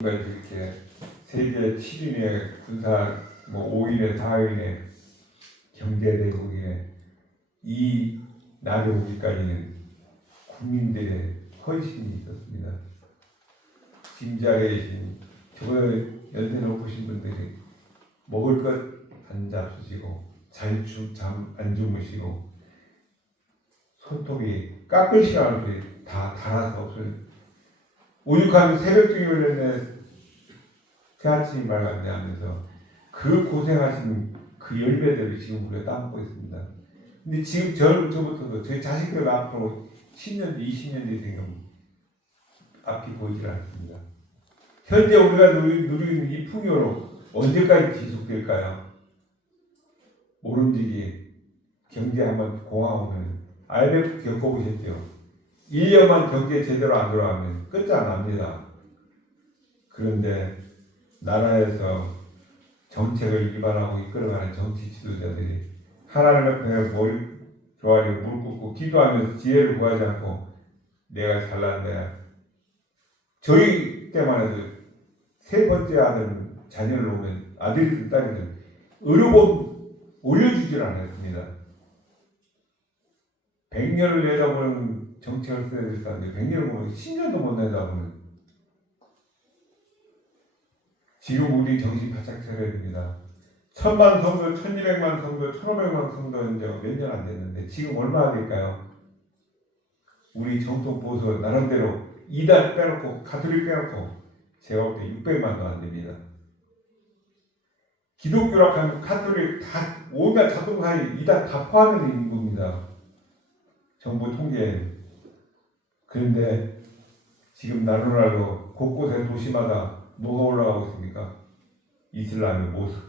이렇게 세계 7인의 군사 5인의 4인의 경제대국에 이 날이 오기까지는 국민들의 헌신이 있었습니다. 지금 자리에 계신 연세 높으신 분들이 먹을 것 안 잡수시고 잠 안 주무시고 손톱이 깎을 시간을 다 달아서 없어요. 오죽하면 새벽중에 열렸네 새아침이 맑았네 하면서 그 고생하신 그 열매들을 지금 우리가 따먹고 있습니다. 근데 지금 저부터도 저희 자식들 앞으로 10년 뒤 20년 뒤 생각은 앞이 보이질 않습니다. 현재 우리가 누리는 이 풍요로 언제까지 지속될까요? 모름지기 경제 한번 공황 오면 IMF 겪어보셨죠? 1년만 경제 제대로 안 돌아가면 끝장납니다. 그런데 나라에서 정책을 위반하고 이끌어가는 정치 지도자들이 하나님 앞에 조아리 물 붓고 기도하면서 지혜를 구하지 않고 내가 잘난다. 저희 때만 해도 세 번째 아들 자녀를 놓으면 아들이든 딸이든 의료보험 올려주질 않았습니다. 100년을 내다보는 정책을 써야 될 사람들이 100년을 보면 10년도 못 내다보는 지금 우리 정신 바짝 차려야 됩니다. 1000만 성도, 1200만 성도, 1500만 성도 이제 몇 년 안 됐는데 지금 얼마나 될까요? 우리 정통 보수 나름대로 이단 빼놓고 가톨릭 빼놓고 제가 볼 때 600만도 안 됩니다. 기독교랑 가톨릭 다 온갖 자동사에 이단 다 포함된 인구입니다. 정부 통계에. 그런데 지금 나루라로 곳곳에 도시마다 뭐가 올라가고 있습니까? 이슬람의 모스크.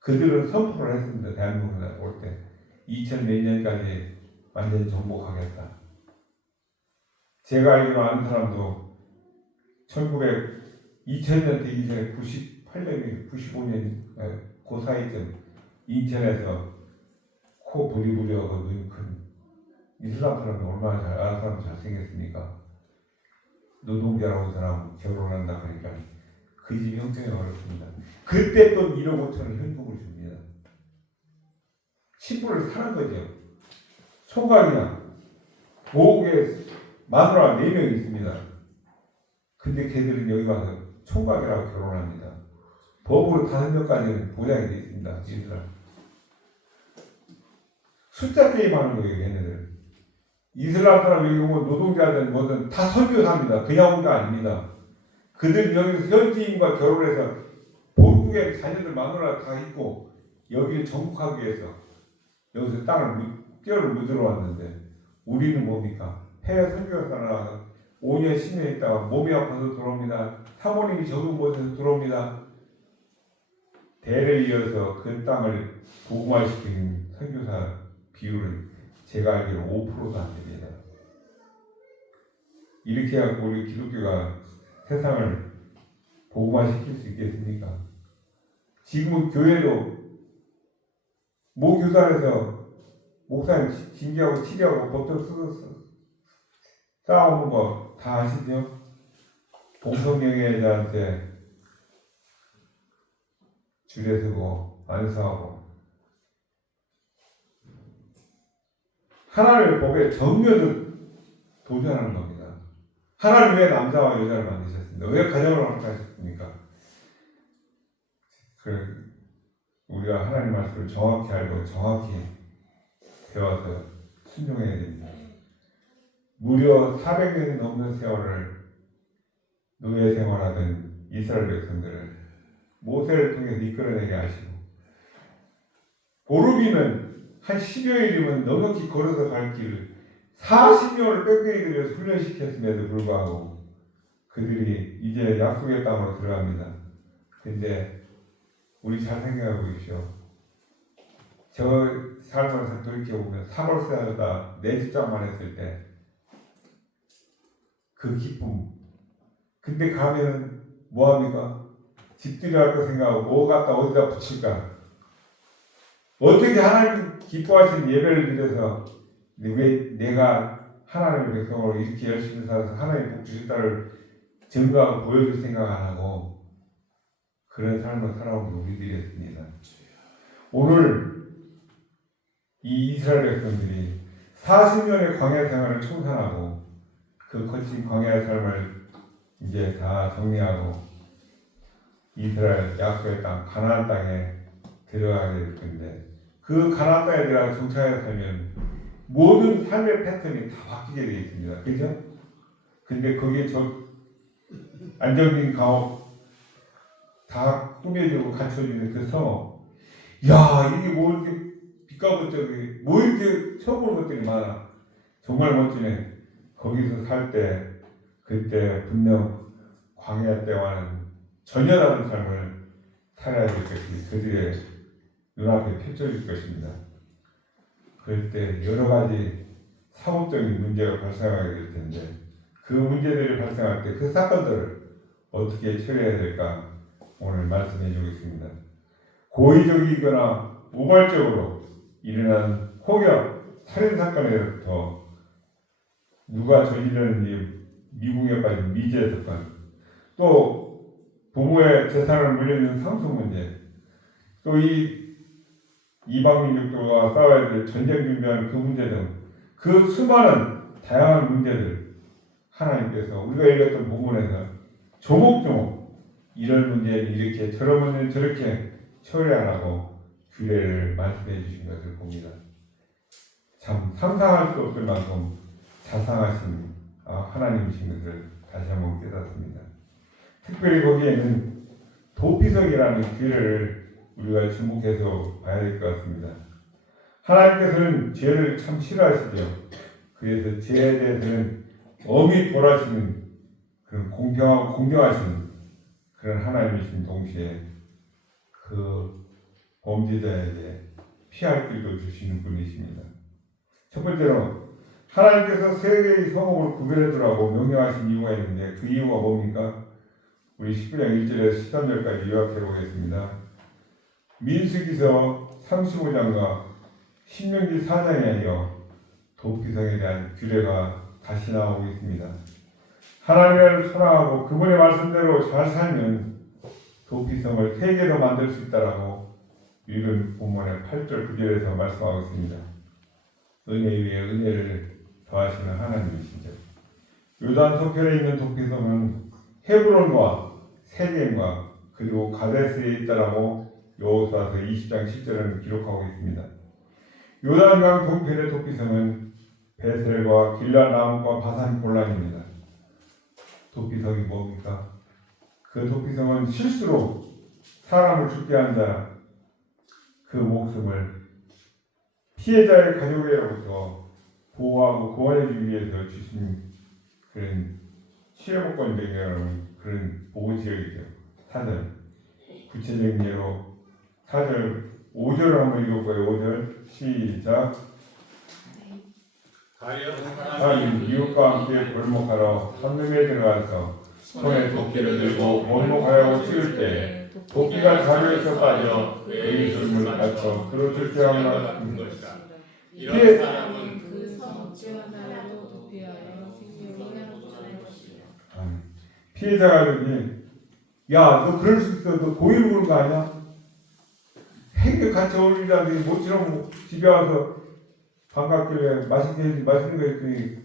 그들은 선포를 했습니다. 대한민국에 올 때 2000 몇 년까지 완전 정복하겠다. 제가 알기로 아는 사람도 2000년 되기 전에 98년, 95년 그 사이쯤 인천에서 코 부리부리하고 눈 큰 이슬람 사람이 얼마나 아는 사람 잘생겼습니까? 노동자라고 한 사람 결혼한다 그러니까 그 집 형편이 어렵습니다. 그때 또 1억 5천을 현금을 줍니다. 신부를 사는 거죠. 총각이나 보호국에 마누라 4명이 있습니다. 근데 걔들은 여기 와서 총각이라고 결혼합니다. 법으로 5명까지는 보장이 되어 있습니다. 이슬람. 숫자 게임 하는 거예요, 얘네들. 이슬람 사람 여기 오면 노동자든 뭐든 다 선교사입니다. 그냥 온 게 아닙니다. 그들 여기서 현지인과 결혼해서 본국에 자녀들 마누라 다 있고 여기를 정복하기 위해서 여기서 뼈를 묻으러 왔는데 우리는 뭡니까? 해외 선교사 나와서 5년 10년 있다가 몸이 아파서 들어옵니다. 사모님이 적응 못해서 들어옵니다. 대를 이어서 그 땅을 복음화시키는 선교사 비율은 제가 알기로 5%도 안 됩니다. 이렇게 해갖고 우리 기독교가 세상을 복음화시킬 수 있겠습니까? 지금은 교회도 모교단에서 목사님 징계하고 치료하고 법정 쓰고 싸우는 거 다 아시죠? 동성명예자한테 줄에 서고 안수하고 하나님의 법에 정면을 도전하는 겁니다. 하나님 왜 남자와 여자를 만드셨습니까? 왜 가정을 만드셨습니까? 우리가 하나님 말씀을 정확히 알고 정확히 배워서 순종해야 됩니다. 무려 400년이 넘는 세월을 노예 생활하던 이스라엘 백성들을 모세를 통해서 이끌어내게 하시고 보르기는 한 10여일이면 넉넉히 걸어서 갈 길을 40년을 빽빽이 들여서 훈련시켰음에도 불구하고 그들이 이제 약속의 땅으로 들어갑니다. 근데 우리 잘 생각해 보십시오. 저 삶을 돌이켜보면 3월 새하다 내 집장만 했을 때 그 기쁨. 근데 가면은 뭐합니까? 집들이 할 거 생각하고 뭐 갖다 어디다 붙일까? 어떻게 하나님 기뻐하시는 예배를 드려서 왜 내가 하나님의 백성으로 이렇게 열심히 살아서 하나님 복 주셨다를 증거하고 보여줄 생각 안 하고 그런 삶을 살아온 게 우리들이었습니다. 오늘 이 이스라엘 백성들이 40년의 광야 생활을 청산하고 그 거친 광야 삶을 이제 다 정리하고 이스라엘 약속의 땅 가나안 땅에 들어가게 될 건데 그 가나안 땅에 들어가 정착해 살면 모든 삶의 패턴이 다 바뀌게 되어 있습니다. 그죠? 근데 거기에 안정된 가옥 다 꾸며지고 갖춰지는 그 성읍, 야 이게 뭐 이렇게 빛가부쩍이 뭐 이렇게 처음 보는 것들이 많아. 정말 멋지네. 거기서 살 때 그때 분명 광야 때와는 전혀 다른 삶을 살아야 될 것이 그들의 눈앞에 펼쳐질 것입니다. 그럴 때 여러 가지 사법적인 문제가 발생하게 될 텐데 그 문제들이 발생할 때 그 사건들을 어떻게 처리해야 될까 오늘 말씀해 주겠습니다. 고의적이거나 우발적으로 일어난 폭력, 살인 사건에부터 누가 저지르는지 미궁에 빠진 미제 사건, 또 부모의 재산을 물려주는 상속 문제, 또 이 이방민족들과 싸워야 될 전쟁 준비하는 그 문제 등 그 수많은 다양한 문제들 하나님께서 우리가 읽었던 본문에서 조목조목 이런 문제는 이렇게 저런 문제는 저렇게 처리하라고 규례를 말씀해 주신 것을 봅니다. 참 상상할 수 없을 만큼 자상하신 하나님이신 것을 다시 한번 깨닫습니다. 특별히 거기에는 도피성이라는 규례를 우리가 주목해서 봐야 될 것 같습니다. 하나님께서는 죄를 참 싫어하시죠. 그래서 죄에 대해서는 엄히 벌하시는 그런 공평하고 공정하신 그런 하나님이신 동시에 그 범죄자에게 피할 길도 주시는 분이십니다. 첫 번째로 하나님께서 세 개의 성읍을 구별해 두라고 명령하신 이유가 있는데 그 이유가 뭡니까? 우리 19장 1절에서 13절까지 요약해 보겠습니다. 민수기서 35장과 신명기 4장에 이어 도피성에 대한 규례가 다시 나오고 있습니다. 하나님을 사랑하고 그분의 말씀대로 잘 살면 도피성을 3개로 만들 수 있다라고 읽은 본문의 8절 9절에서 말씀하고 있습니다. 은혜 위에 은혜를 더하시는 하나님이시죠. 요단 서편에 있는 도피성은 헤브론과 세겜과 그리고 가데스에 있다라고 여호수아서 20장 10절에는 기록하고 있습니다. 요단강 동편의 도피성은 베셀과 길라 나움과 바산 골란입니다. 도피성이 뭡니까? 그 도피성은 실수로 사람을 죽게 한 자 그 목숨을 피해자의 가족에게로부터 보호하고 구원해주기 위해서 주신 그런 치료복권적인 그런 보호지역이죠. 4절 구체적인 예로 4절 5절을 한번 읽어볼까요? 5절 시작. 하나님 이웃과 함께 벌목하러 산중에 들어가서 손에 도끼를 들고 벌목하여 찍을 때 도끼가 자루에서 빠져 그의 줄을 갇혀 그로 절제하며 같은 것이다. 이런 사람은 그 성죄와 나라도 도피하여 생명을 얻을 것이다. 피해자 가족이 야 너 그럴 수 있어. 너 고의로 그런 거 아니야? 행여 같이 어울리자니 모처럼 집에 와서 반갑길래 맛있는 거 했더니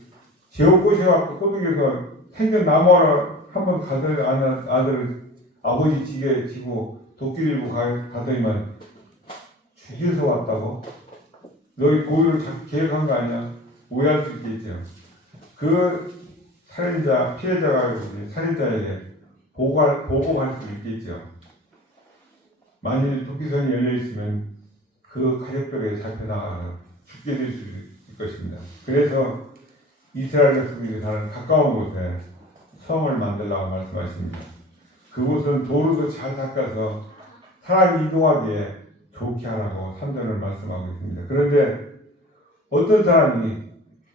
제옷 꼬셔갖고 꼬드겨서 생전 나무하러 한번 가던 아들을 아버지 지게 지고 도끼 들고 가더니만 죽여서 왔다고? 너희 고의로 계획한 거 아니야? 오해할 수 있겠죠. 그 살인자, 피해자가 살인자에게 보고할 수 있겠죠. 만일 도피선이 열려있으면 그 가족들에게 잡혀나가서 죽게 될 수 있을 것입니다. 그래서 이스라엘 백성들이 사는 가까운 곳에 성을 만들라고 말씀하십니다. 그곳은 도로도 잘 닦아서 사람이 이동하기에 좋게 하라고 3절을 말씀하고 있습니다. 그런데 어떤 사람이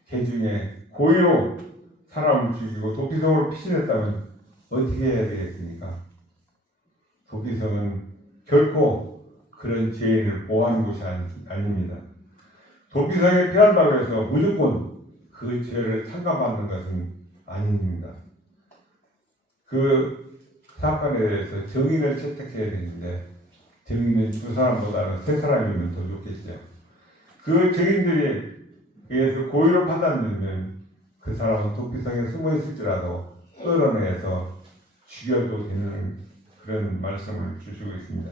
개중에 고의로 사람을 죽이고 도피성으로 피신했다면 어떻게 해야 되겠습니까? 도피성은 결코 그런 죄인을 보호하는 곳이 아닙니다. 도피성에 피한다고 해서 무조건 그 죄를 탕감받는 것은 아닙니다. 그 사건에 대해서 정인을 채택해야 되는데 정인은 두 사람보다는 세 사람이면 더 좋겠죠. 그 정인들에 의해서 고의로 판단되면 그 사람은 도피성에 숨어 있을지라도 끌어내서 죽여도 되는 그런 말씀을 주시고 있습니다.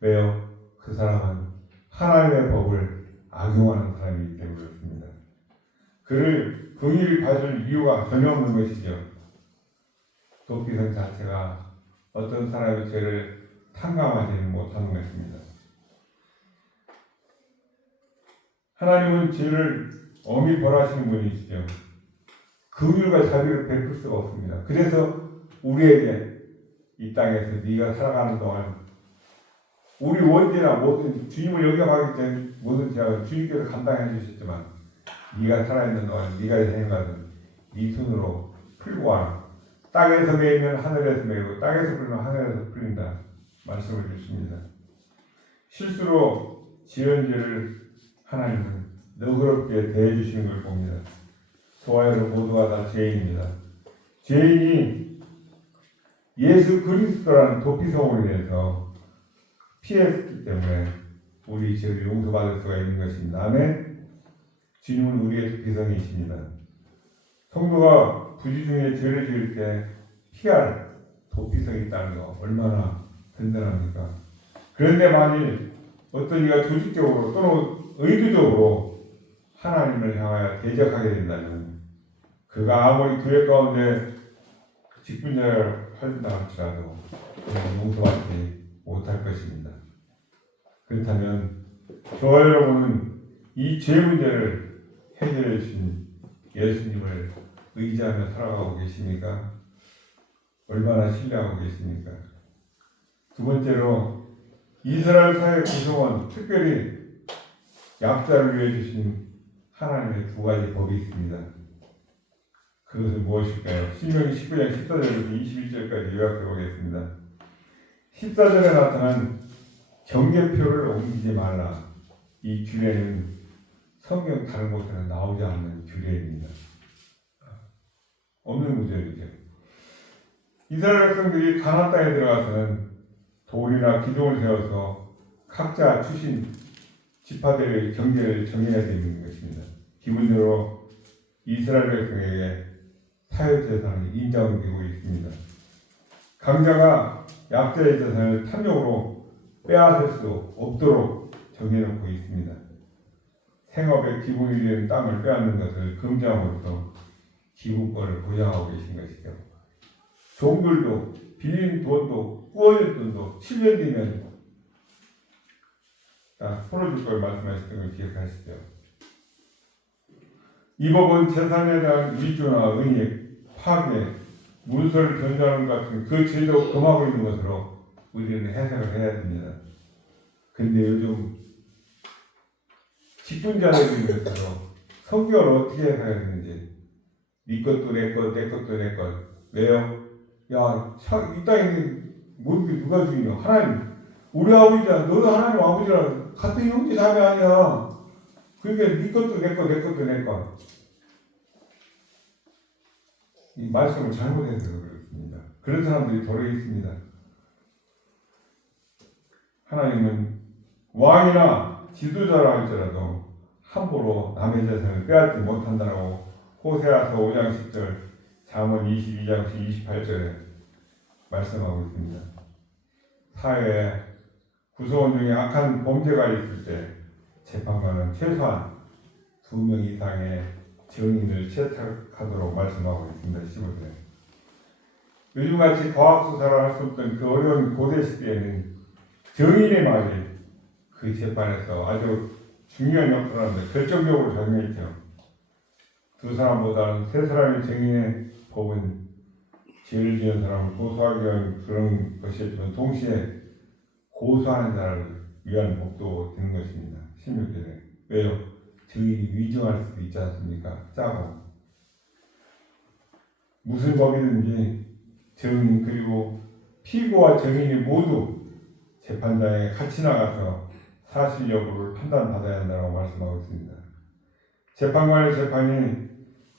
왜요? 그 사람은 하나님의 법을 악용하는 사람이기 때문에 그렇습니다. 그를 긍휼히 봐줄 이유가 전혀 없는 것이죠. 도피성 자체가 어떤 사람의 죄를 탕감하지는 못하는 것입니다. 하나님은 죄를 엄히 벌하시는 분이시죠. 긍휼과 자비를 베풀 수가 없습니다. 그래서 우리에게 이 땅에서 네가 살아가는 동안 우리 원죄나 모든 주님을 영접하기 때문에 모든 죄악은 주님께서 감당해 주셨지만 네가 살아있는 동안 네가 행하는 이 손으로 풀고 와라. 땅에서 매이면 하늘에서 매이고 땅에서 풀면 하늘에서 풀린다 말씀을 주십니다. 실수로 지은 죄를 하나님은 너그럽게 대해 주시는 걸 봅니다. 저와 여러분 모두가 다 죄인입니다. 죄인이 예수 그리스도라는 도피성으로 인해서 피했기 때문에 우리 죄를 용서받을 수가 있는 것입니다. 아멘. 주님은 우리의 도피성이십니다. 성도가 부지 중에 죄를 지을 때 피할 도피성이 있다는 거 얼마나 든든합니까? 그런데 만일 어떤 이가 조직적으로 또는 의도적으로 하나님을 향하여 대적하게 된다면 그가 아무리 교회 가운데 직분자를 활동한다 할지라도 그는 용서받지 못할 것입니다. 그렇다면 저와 여러분은 이 죄 문제를 해결해 주신 예수님을 의지하며 살아가고 계십니까? 얼마나 신뢰하고 계십니까? 두 번째로 이스라엘 사회 구성원, 특별히 약자를 위해 주신 하나님의 두 가지 법이 있습니다. 그것은 무엇일까요? 신명기 19장 14절부터 21절까지 요약해 보겠습니다. 14절에 나타난 경계표를 옮기지 말라. 이 규례는 성경 다른 곳에는 나오지 않는 규례입니다. 없는 구절이죠. 이스라엘 백성들이 가나안 땅에 들어가서는 돌이나 기둥을 세워서 각자 출신 지파들의 경계를 정해야 되는 것입니다. 기본적으로 이스라엘 백성에게 사회재산이 인정되고 있습니다. 강자가 약자의 재산을 탐욕으로 빼앗을 수 없도록 정해놓고 있습니다. 생업의 기본이 되는 땅을 빼앗는 것을 금지함으로써 기본권을 보장하고 계신 것이죠. 종들도 빌린 돈도 꾸어진 돈도 7년 뒤면 다 풀어줄 걸 말씀하셨던 걸 기억하시죠. 이 법은 재산에 대한 위조나 은닉, 파괴, 문서를 변조하는 것 같은 그 죄도 금하고 있는 것으로 우리는 해석을 해야 됩니다. 근데 요즘 직분자들에 대해서 성경을 어떻게 해석해야 되는지 네 것도 내 것, 내 것도 내 것. 왜요? 야, 이 땅에 모든 누가 주인이야? 하나님. 우리 아버지야. 너도 하나님 아버지랑 같은 형제 자매 아니야. 그러니까 네 것도 내 것, 내 것도 내 것. 이 말씀을 잘못해서 그렇습니다. 그런 사람들이 더러 있습니다. 하나님은 왕이나 지도자라 할지라도 함부로 남의 재산을 빼앗지 못한다라고 호세아서 5장 10절, 잠언 22장 28절에 말씀하고 있습니다. 사회에 구성원 중에 악한 범죄가 있을 때 재판관은 최소한 2명 이상의 증인을 채택하도록 말씀하고 있습니다. 15절에. 요즘같이 과학수사를 할 수 없던 그 어려운 고대 시대에는 증인의 말이 그 재판에서 아주 중요한 역할을 하는데 결정적으로 작용했죠. 두 사람보다는 세 사람의 증인의 법은 죄를 지은 사람을 고소하기 위한 그런 것이었지만 동시에 고소하는 자를 위한 법도 되는 것입니다. 16절에. 왜요? 증인이 위증할 수도 있지 않습니까? 짜고. 무슨 법이든지 증인 그리고 피고와 증인이 모두 재판장에 같이 나가서 사실 여부를 판단받아야 한다고 말씀하고 있습니다. 재판관의 재판이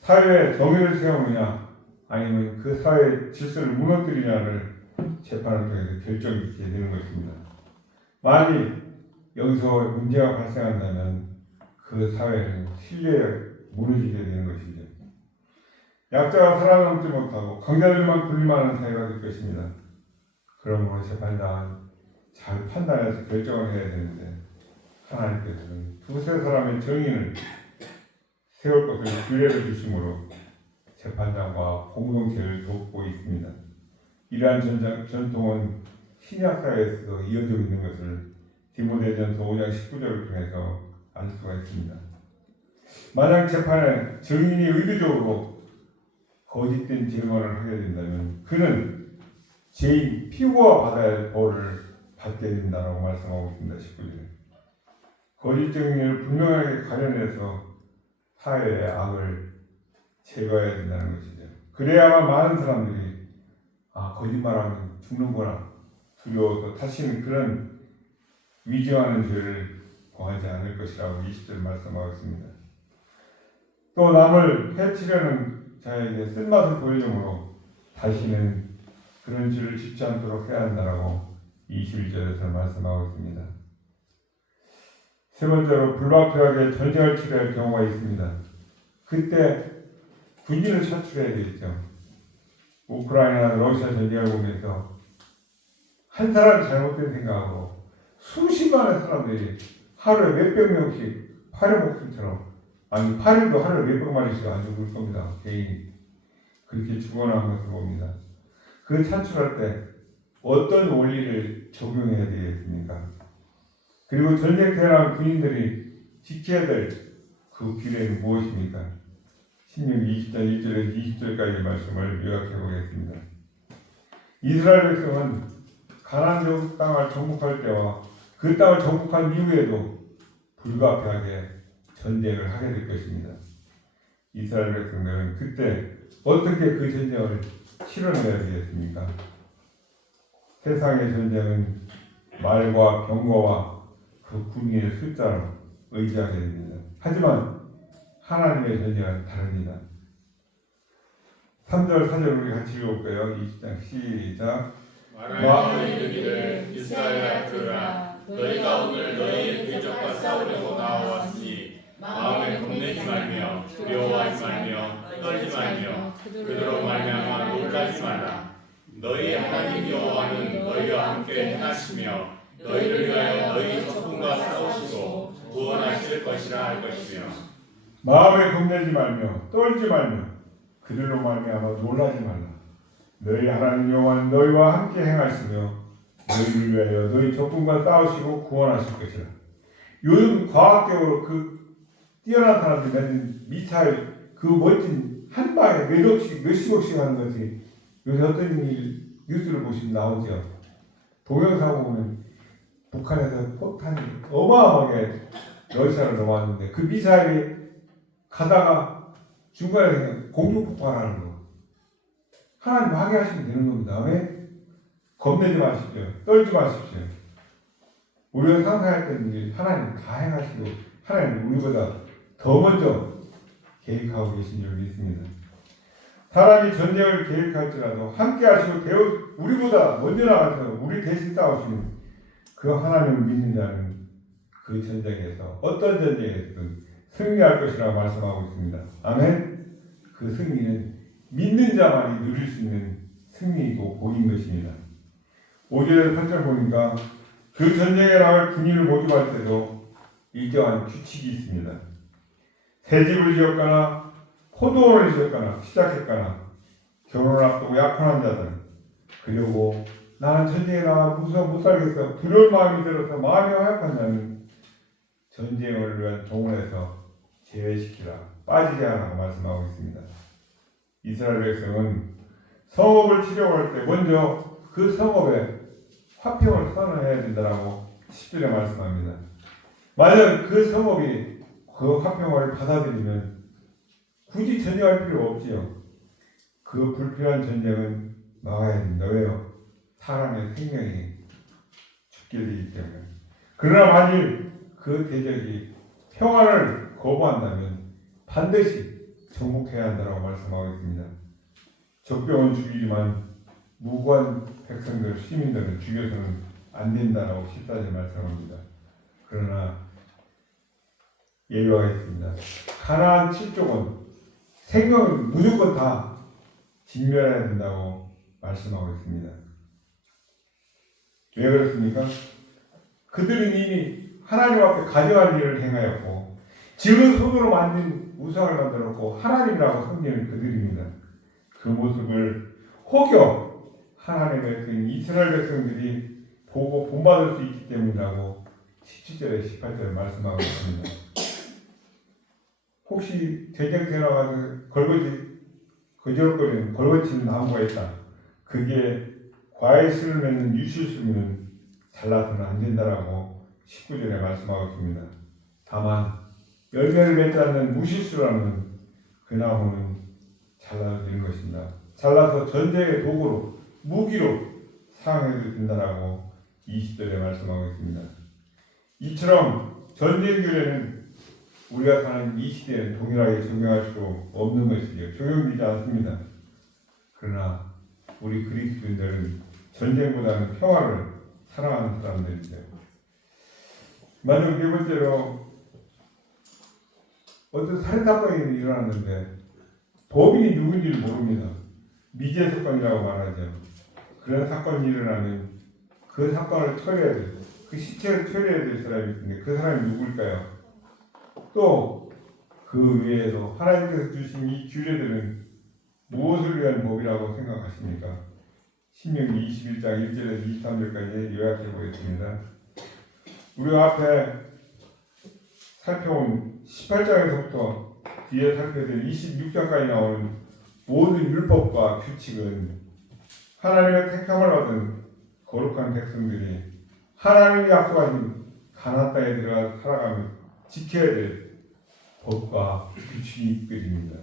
사회에 정의를 세우느냐 아니면 그 사회의 질서를 무너뜨리냐를 재판을 통해서 결정짓게 되는 것입니다. 만일 여기서 문제가 발생한다면 그 사회는 신뢰에 무너지게 되는 것이죠. 약자가 살아남지 못하고 강자들만 군림하는 사회가 될 것입니다. 그러므로 재판장은 잘 판단해서 결정을 해야 되는데 하나님께서는 두세 사람의 정의를 세울 것을 기회를 주심으로 재판장과 공동체를 돕고 있습니다. 이러한 전통은 신약 사회에서도 이어지고 있는 것을 디모데전서 5장 19절을 통해서 알 수가 있습니다. 만약 재판에 증인이 의도적으로 거짓된 증언을 하게 된다면 그는 죄인 피고가 받아야 할 벌을 받게 된다라고 말씀하고 있습니다. 19절에 거짓 증인을 분명하게 가려내서 사회의 악을 제거해야 된다는 것이죠. 그래야만 많은 사람들이 거짓말하면 죽는구나 두려워서 다시는 그런 위증하는 죄를 범하지 않을 것이라고 20절 말씀하고 있습니다. 또 남을 해치려는 자에게 쓴맛을 보이므로 다시는 그런 죄를 짓지 않도록 해야 한다라고 21절에서 말씀하고 있습니다. 세 번째로 불가피하게 전쟁을 치러야 할 경우가 있습니다. 그때 군인을 차출해야 되겠죠. 우크라이나 러시아 전쟁을 보면서 한 사람이 잘못된 생각으로 수십만의 사람들이 하루에 몇백 명씩 파리 목숨처럼 파리도 하루에 몇백 마리씩 안 죽을 겁니다. 개인이 그렇게 죽어나간 것을 봅니다. 그 차출할 때 어떤 원리를 적용해야 되겠습니까? 그리고 전쟁터에 군인들이 지켜야 될 그 규례는 무엇입니까? 16, 20장 1절에서 20절까지의 말씀을 요약해 보겠습니다. 이스라엘 백성은 가나안 땅을 정복할 때와 그 땅을 정복한 이후에도 불가피하게 전쟁을 하게 될 것입니다. 이스라엘 백성들은 그때 어떻게 그 전쟁을 치러내야 되겠습니까? 세상의 전쟁은 말과 병거와 그 군인의 숫자로 의지하게 됩니다. 하지만 하나님의 전쟁은 다릅니다. 3절 4절 우리 같이 읽어볼까요? 20장 시작. 말하여 이르기를 이스라엘아 들으라 너희가 오늘 너희의 대적과 싸우려고 나와왔으니 마음에 겁내지 말며 두려워하지 말며 떨지 말며 그대로 말미암아 놀라지 말라. 너희 하나님 여호와는 너희와 함께 행하시며 너희를 위하여 너희 적군과 싸우시고 구원하실 것이라 할 것이며 마음에 겁내지 말며 떨지 말며 그들로 말미암아 놀라지 말라. 너희 하나님 여호와는 너희와 함께 행하시며 너희를 위하여 너희 적군과 싸우시고 구원하실 것이라. 요즘 과학적으로 그 뛰어난 사람들이 만든 미사일 그 멋진 한 방에 몇십억씩 하는 것이 요새 어떤 뉴스를 보시면 나오죠. 동영상 보면 북한에서 폭탄이 어마어마하게 러시아를 넘어왔는데 그 미사일이 가다가 중간에 그냥 공중 폭발하는 거. 하나님 항해하시면 되는 겁니다. 왜? 겁내지 마십시오. 떨지 마십시오. 우리가 상상했던 일 하나님 다 행하시고 하나님 우리보다 더 먼저 계획하고 계신 줄 믿습니다. 사람이 전쟁을 계획할지라도 함께 하시고 우리보다 먼저 나가서 우리 대신 싸우시는 그 하나님을 믿는 자는 그 전쟁에서 어떤 전쟁에서든 승리할 것이라고 말씀하고 있습니다. 아멘. 그 승리는 믿는 자만이 누릴 수 있는 승리이고 복인 것입니다. 5절에서 8절 보니까 그 전쟁에 나갈 군인을 모집할 때도 일정한 규칙이 있습니다. 새 집을 지었거나 포도원을 지었거나 시작했거나 결혼을 앞두고 약혼한 자들 그리고 나는 전쟁에 나가 무서워 못 살겠어 두려운 마음이 들어서 마음이 허약한 자는 전쟁을 위한 동원에서 제외시키라 빠지게 하라고 말씀하고 있습니다. 이스라엘 백성은 성읍을 치려고 할 때 먼저 그 성읍에 화평을 선언해야 된다라고 10절에 말씀합니다. 만약 그 성읍이 그 화평을 받아들이면 굳이 전쟁할 필요 없지요. 그 불필요한 전쟁은 막아야 된다. 왜요? 사람의 생명이 죽게 되기 때문에. 그러나 만일 그 대적이 평화를 거부한다면 반드시 정복해야 한다고 말씀하고 있습니다. 적병은 죽이지만 무고한 백성들, 시민들을 죽여서는 안 된다라고 14절 말씀합니다. 그러나 예외가 있습니다. 가나안 7족은 생명을 무조건 다 진멸해야 된다고 말씀하고 있습니다. 왜 그렇습니까? 그들은 이미 하나님 앞에 가증한 일을 행하였고 지은 손으로 만든 우상을 만들었고 하나님이라고 섬기는 그들입니다. 그 모습을 혹여 하나님의 그 이스라엘 백성들이 보고 본받을 수 있기 때문이라고 17절에 18절에 말씀하고 있습니다. 혹시 대장터에 나가서 거절거리는 걸거치는 나무가 있다. 그게 과일씨를 맺는 유실수면 잘라서는 안 된다라고 19절에 말씀하고 있습니다. 다만 열매를 맺지 않는 무실수라는 그 나무는 잘라도 되는 것입니다. 잘라서 전쟁의 도구로 무기로 사용해도 된다라고 20절에 말씀하고 있습니다. 이처럼 전쟁결에는 우리가 사는 이 시대에는 동일하게 적용할 수 없는 것이죠. 적용되지 않습니다. 그러나 우리 그리스도인들은 전쟁보다는 평화를 사랑하는 사람들이죠. 마지막 네 번째로 어떤 살인사건이 일어났는데 범인이 누군지를 모릅니다. 미제 사건이라고 말하죠. 그런 사건이 일어나면 그 사건을 처리해야 될, 그 시체를 처리해야 될 사람이 있는데 그 사람이 누굴까요? 또 그 외에도 하나님께서 주신 이 규례들은 무엇을 위한 법이라고 생각하십니까? 신명기 21장 1절에서 23절까지 요약해 보겠습니다. 우리가 앞에 살펴온 18장에서부터 뒤에 살펴볼 26장까지 나오는 모든 율법과 규칙은 하나님의 택함을 받은 거룩한 백성들이 하나님이 약속하신 가나안 땅에 들어가 살아가며 지켜야 될 법과 규칙이 이끌입니다.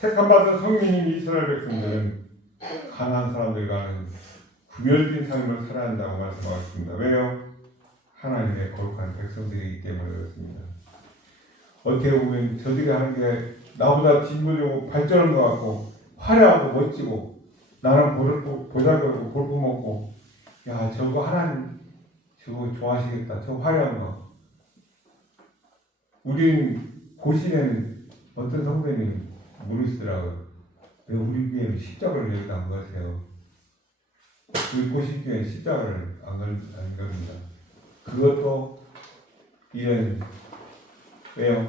택함받은 성민인 이스라엘 백성들은 가나안 사람들과는 구별된 삶을 살아야 한다고 말씀하고 있습니다. 왜요? 하나님의 거룩한 백성들이기 때문에 그렇습니다. 어떻게 보면 저들이 하는 게 나보다 진보되고 발전한 것 같고 화려하고 멋지고 나는 보잘것없고 볼품없고 야 저거 하나님 저거 좋아하시겠다 저 화려한 거. 우린 고시에는 어떤 성도님 물으시더라고요. 왜 우리 교회는 십자가를 여기다 안 거세요? 우리 고시교회는 십자가를 안 겁니다. 그것도 이런 왜요?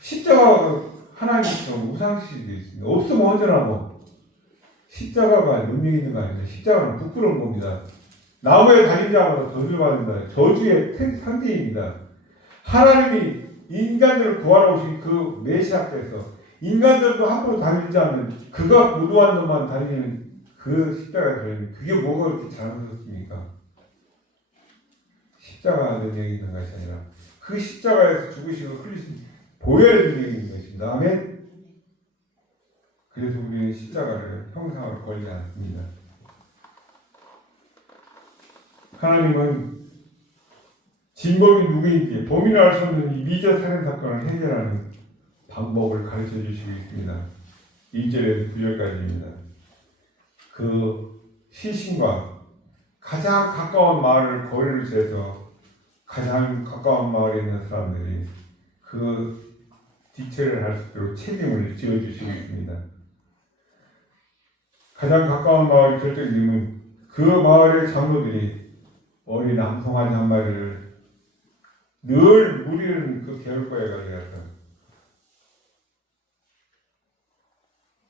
십자가가 하나님처럼 우상시도 있습니다. 없으면 어쩌라고. 십자가가 능력 있는 거 아닙니다. 십자가는 부끄러운 겁니다. 나무에 달린 자마다 저주를 받는다. 저주의 상징입니다. 하나님이 인간들을 구하러 오신 그 메시아께서 인간들도 함부로 달리지 않는 그가 무도한 놈만 달리는 그 십자가에 달리는 그게 뭐가 그렇게 잘못했습니까? 십자가 능력이 있는 것이 아니라 그 십자가에서 죽으시고 흘리신 보혈의 능력이 있는 것입니다. 아멘. 그래서 우리는 십자가를 형상으로 걸지 않습니다. 하나님은 진범이 누구인지 범인을 알 수 없는 이 미제 살인 사건을 해결하는 방법을 가르쳐 주시고 있습니다. 1절에서 9절까지입니다. 그 시신과 가장 가까운 마을을 거리를 재서 가장 가까운 마을에 있는 사람들이 그 뒤처리를 할 수 있도록 책임을 지어주시고 있습니다. 가장 가까운 마을이 결정되면 그 마을의 장로들이 어린 암송아지 한 마리를 늘 무리는 그 개울가에 가져가서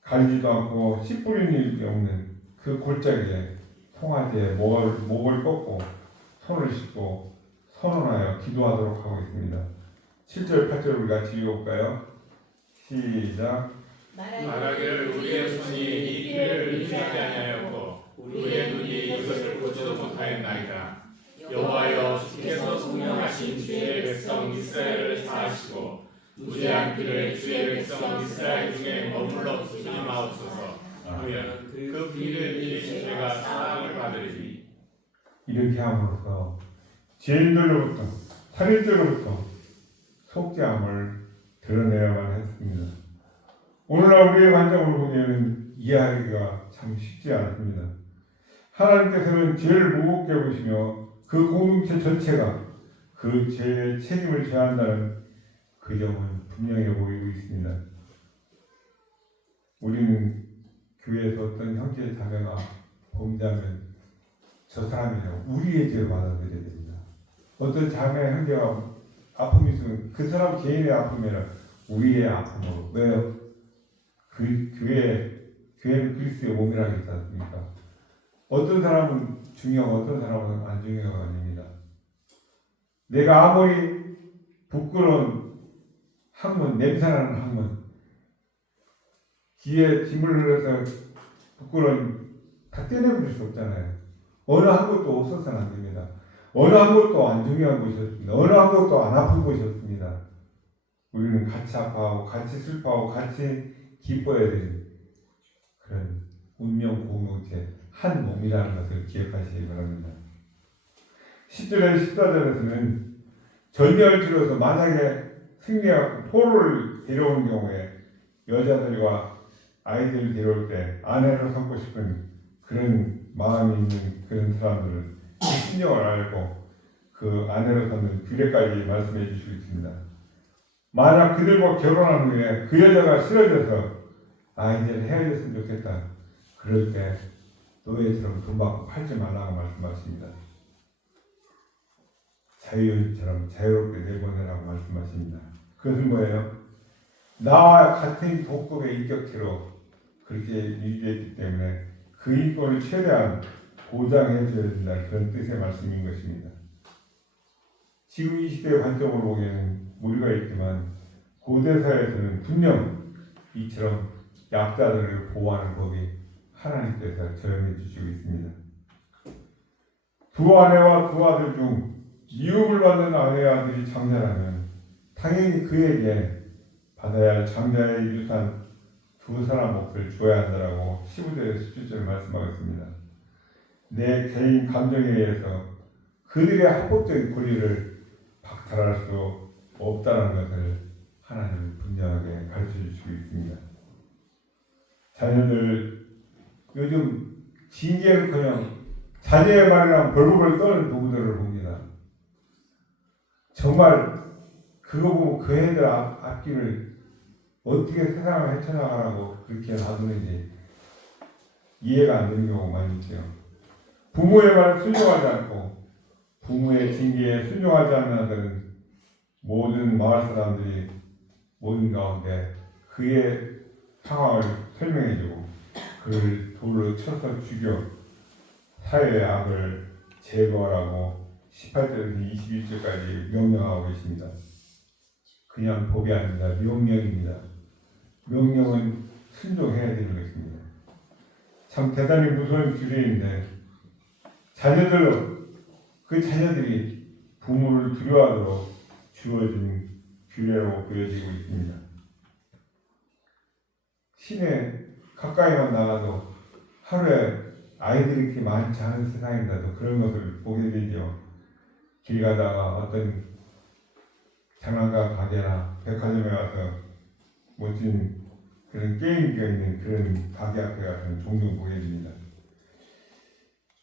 가리지도 않고 씨 뿌리는 일이 없는 그 골짜기에 송아지의 목을 꺾고 손을 씻고 선언하여 기도하도록 하고 있습니다. 7절 8절 우리 같이 읽어볼까요? 시작. 말하기를 우리의 손이 이 길을 의지하지 아니하였고 우리의 눈이 이것을 보지도 못하였나이다. 여호와여 주께서 성령하신 주의 백성 이스라엘을 사하시고 무죄한 피를 주의 백성 이스라엘 중에 머물러 주지 마옵소서. 그러면 그 피를 흘리신 죄가 사함을 받으리니. 이렇게 함으로써 죄인들로부터 살인죄로부터 속죄함을 드러내야만 했습니다. 오늘날 우리의 관점으로 보면 이해하기가 참 쉽지 않습니다. 하나님께서는 죄를 무겁게 보시며 그 공동체 전체가 그 죄의 책임을 져야 한다는 그 점은 분명히 보이고 있습니다. 우리는 교회에서 어떤 형제 자매가 범죄하면 저 사람이요 우리의 죄를 받아들여야 됩니다. 어떤 자매 형제가 아픔이 있으면 그 사람 개인의 아픔이라 우리의 아픔으로. 왜요? 그 교회는 그리스도의 몸이라고 했지 않습니까? 어떤 사람은 중요하고 어떤 사람은 안 중요가 아닙니다. 내가 아무리 부끄러운 학문, 냄새나는 학문, 귀에 짐을 흘려서 부끄러운 다 떼내버릴 수 없잖아요. 어느 한 곳도 없어서는 안 됩니다. 어느 한 곳도 안 중요한 곳이었습니다. 어느 한 곳도 안 아픈 곳이었습니다. 우리는 같이 아파하고 같이 슬퍼하고 같이 기뻐해야 되는 그런 운명 공동체 한 몸이라는 것을 기억하시기 바랍니다. 10절에 14절에서는 전쟁을 치러서 만약에 승리하고 포로를 데려오는 경우에 여자들과 아이들을 데려올 때 아내로 삼고 싶은 그런 마음이 있는 그런 사람들은 그 심령을 알고 그 아내로 삼는 규례까지 말씀해 주시고 있습니다. 만약 그들과 결혼한 후에 그 여자가 싫어져서 이제 헤어졌으면 좋겠다. 그럴 때 노예처럼 돈 받고 팔지 말라고 말씀하십니다. 자유인처럼 자유롭게 내보내라고 말씀하십니다. 그것은 뭐예요? 나와 같은 복급의 인격체로 그렇게 유지했기 때문에 그 인권을 최대한 보장해 줘야 된다. 그런 뜻의 말씀인 것입니다. 지금 이 시대의 관점으로 보기에는 무리가 있지만 고대 사회에서는 분명 이처럼 약자들을 보호하는 법이 하나님께서 정해 주시고 있습니다. 두 아내와 두 아들 중 미움을 받는 아내와 아들이 장자라면 당연히 그에게 받아야 할 장자의 유산 두 사람 몫을 줘야 한다라고 15절에서 17절 말씀하겠습니다. 내 개인 감정에 의해서 그들의 합법적인 권리를 박탈할 수 없다는 것을 하나님은 분명하게 가르쳐 주시고 있습니다. 자녀들 요즘 징계는커녕 자녀의 말이랑 벌벌 떠는 부부들을 봅니다. 정말 그거 보고 그 애들 앞길을 어떻게 세상을 헤쳐나가라고 그렇게 놔두는지 이해가 안 되는 경우가 많이 있죠. 부모의 말을 순종하지 않고 부모의 징계에 순종하지 않는 모든 마을 사람들이 모든 가운데 그의 상황을 설명해주고 그를 돌로 쳐서 죽여 사회의 악을 제거하라고 18절에서 21절까지 명령하고 계십니다. 그냥 법이 아닙니다. 명령입니다. 명령은 순종해야 되는 것입니다. 참 대단히 무서운 규례인데 그 자녀들이 부모를 두려워하도록 주어진 규례로 보여지고 있습니다. 시내 가까이만 나가도 하루에 아이들이 이렇게 많지 않은 세상인데도 그런 것을 보게 되죠. 길 가다가 어떤 장난감 가게나 백화점에 가서 멋진 그런 게임기가 있는 그런 가게 앞에 가서는 종종 보게 됩니다.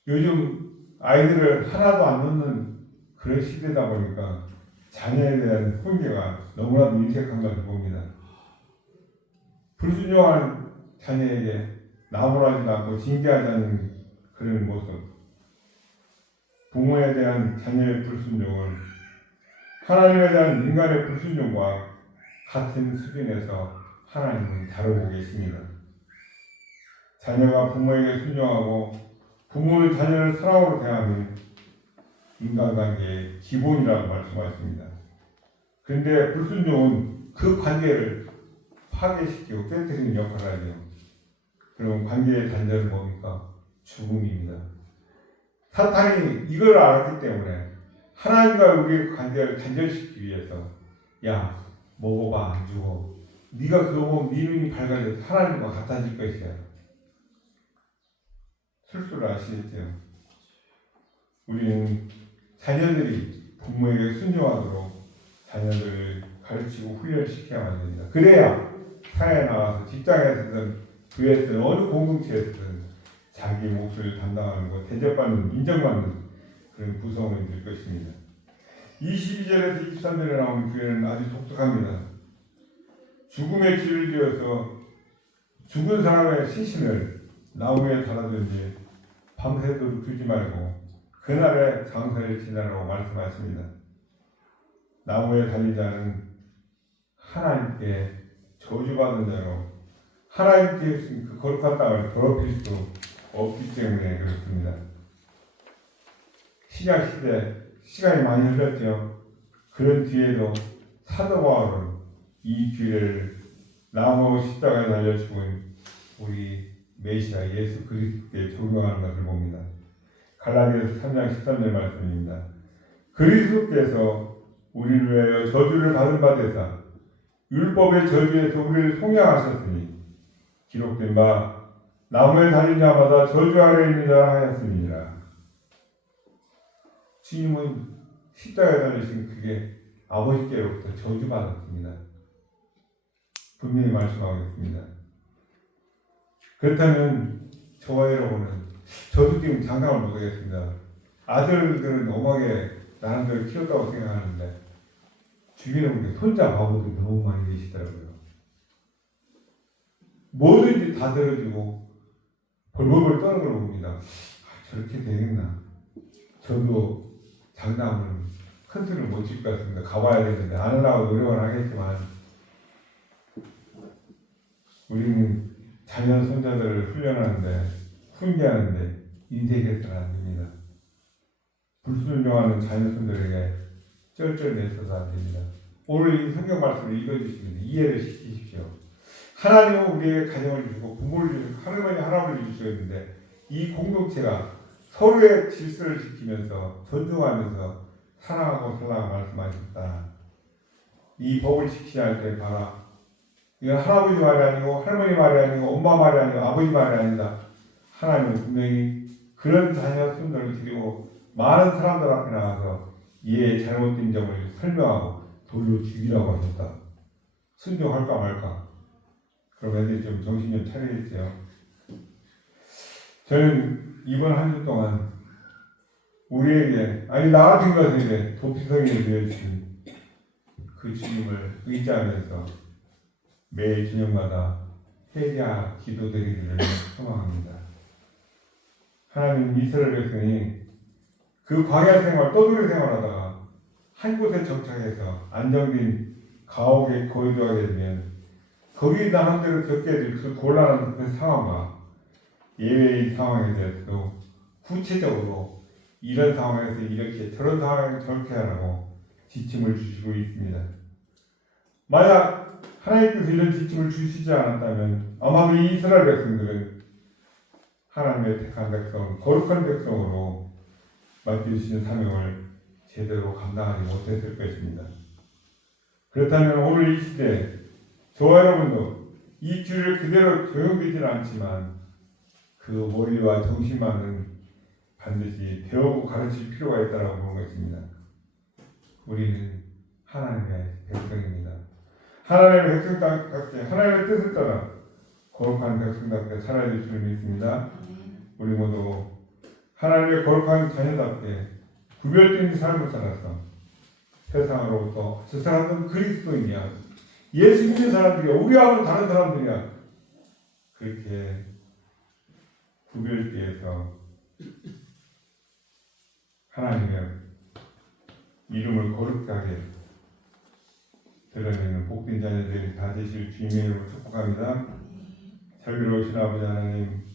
요즘 아이들을 하나도 안 놓는 그런 시대다 보니까 자녀에 대한 훈계가 너무나도 인색한 것을 봅니다. 불순종한 자녀에게 나무라지 않고 징계하지 않는 그런 모습, 부모에 대한 자녀의 불순종을 하나님에 대한 인간의 불순종과 같은 수준에서 하나님은 다루고 계십니다. 자녀가 부모에게 순종하고 부모는 자녀를 사랑으로 대하면 인간관계의 기본이라고 말씀하십니다. 그런데 불순종은 그 관계를 파괴시키고 깨뜨리는 역할을 하죠. 그럼 관계의 단절은 뭡니까? 죽음입니다. 사탄이 이걸 알았기 때문에 하나님과 우리의 관계를 단절시키기 위해서 야 먹어봐 안 죽어. 네가 그거 보면 네 눈이 밝아져서 하나님과 같아질 것이야. 술수를 아시겠죠? 우리는 자녀들이 부모에게 순종하도록 자녀들을 가르치고 훈련시켜야만 됩니다. 그래야 사회에 나가서 직장에서든 교회에서든 어느 공동체에서든 자기 몫을 담당하는 것, 대접받는, 인정받는 그런 구성원이 될 것입니다. 22절에서 23절에 나오는 교회는 아주 독특합니다. 죽음의 길을 지어서 죽은 사람의 시신을 나무에 달아둔 뒤 밤새도록 두지 말고 그날의 장사를 지내라고 말씀하십니다. 나무에 달린 자는 하나님께 저주받은 자로 하나님께 주신 그 거룩한 땅을 더럽힐 수 없기 때문에 그렇습니다. 신약 시대 시간이 많이 흘렀죠. 그런 뒤에도 사도 바울은 이 기회를 나무 십자가에 달려 죽은 우리 메시아 예수 그리스도께 적용하는 것을 봅니다. 갈라디아서 3장 13절 말씀입니다. 그리스도께서 우리를 위하여 저주를 받은 바 되사 율법의 저주에서 우리를 속량하셨으니 기록된 바 나무에 달린 자마다 저주 아래 있는 자라 하였습니다. 주님은 십자가에 달리신 그게 아버지께로부터 저주받았습니다. 분명히 말씀하겠습니다. 그렇다면 저와 여러분은 저도 지금 장담을 못하겠습니다. 아들들은 엄하게 나름대로 키웠다고 생각하는데 주변에 보니까 손자 바보들이 너무 많이 계시더라고요. 뭐든지 다 들어주고 벌벌벌 떠는 걸 봅니다. 저렇게 되겠나? 저도 장담을 큰 소리를 못 칠 것 같습니다. 가봐야 되는데 안 하려고 노력을 하겠지만 우리는 자녀 손자들을 훈련하는데 훈계하는데 인색해서는 안 됩니다. 불순종하는 자녀 손들에게 쩔쩔매서도 안 됩니다. 오늘 이 성경 말씀을 읽어주시면 이해를 시키십시오. 하나님은 우리에게 가정을 주시고 부모를 주시고 할머니 할아버지를 주셨는데 이 공동체가 서로의 질서를 지키면서 존중하면서 사랑하고 살라고 말씀하셨다. 이 법을 지키지 않을 때 봐라. 이건 할아버지 말이 아니고 할머니 말이 아니고 엄마 말이 아니고 아버지 말이 아니다. 하나님은 분명히 그런 자녀 손들을 드리고 많은 사람들 앞에 나가서 이의 잘못된 점을 설명하고 돌로 죽이라고 하셨다. 순종할까 말까. 그럼 애들이 좀 정신 좀 차리겠죠. 저는 이번 한 주 동안 우리에게 아니 나 같은 것에게 도피성이 되어주신 그 주님을 의지하면서 매일 저녁마다 회개와 기도드리기를 소망합니다. 하나님 이스라엘 백성이 그 광야 생활, 떠돌이 생활하다가 한 곳에 정착해서 안정된 가옥에 거주하게 되면 거기 나름대로 겪게 될 그 곤란한 그 상황과 예외의 상황에 대해서도 구체적으로 이런 상황에서 이렇게 저런 상황에서 저렇게 하라고 지침을 주시고 있습니다. 만약 하나님께서 이런 지침을 주시지 않았다면 아마도 이 이스라엘 백성들은 하나님의 택한 백성, 거룩한 백성으로 맡겨주시는 사명을 제대로 감당하지 못했을 것입니다. 그렇다면 오늘 이 시대 저와 여러분도 이 주를 그대로 적용되지는 않지만 그 머리와 정신만은 반드시 배우고 가르칠 필요가 있다고 보는 것입니다. 우리는 하나님의 백성입니다. 하나님의 백성답게 하나님의 뜻을 따라 거룩한 백성답게 살아야 될 줄 믿습니다. 우리 모두 하나님의 거룩한 자녀답게 구별된 삶을 살아서 세상으로부터 저 사람은 그리스도인이야, 예수 믿는 사람들이야, 우리하고는 다른 사람들이야, 그렇게 구별되어서 하나님의 이름을 거룩하게 드러내는 복된 자녀들이 다 되실 주님의 이름으로 축복합니다. 자비로우신 아버지 하나님,